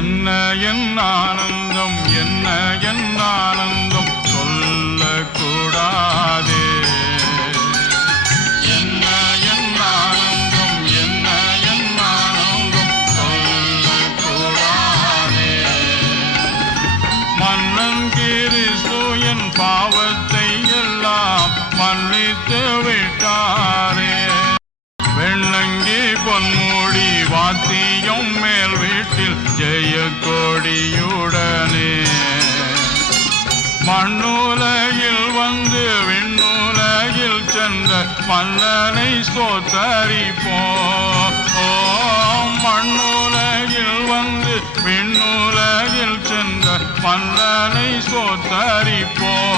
என்ன என் ஆனந்தம், என்ன என் ஆனந்தம் சொல்லக்கூடாதே. என்ன என் ஆனந்தம், என்ன என் ஆனந்தம் சொல்லக்கூடாதே. மன்னன் கிறிஸ்து என் பாவத்தை எல்லாம் மன்னித்து விட்டாரே. வெள்ளங்கி பொன்மூடி வாத்தியம் மேல் வீட்டில் ஜெய கொடியுடனே மண்ணுலகில் வந்து விண்ணுலகில் சென்ற மன்னனை ஸ்தோத்தரிப்போம். மண்ணுலகில் வந்து விண்ணுலகில் சென்ற மன்னனை ஸ்தோத்தரிப்போம்.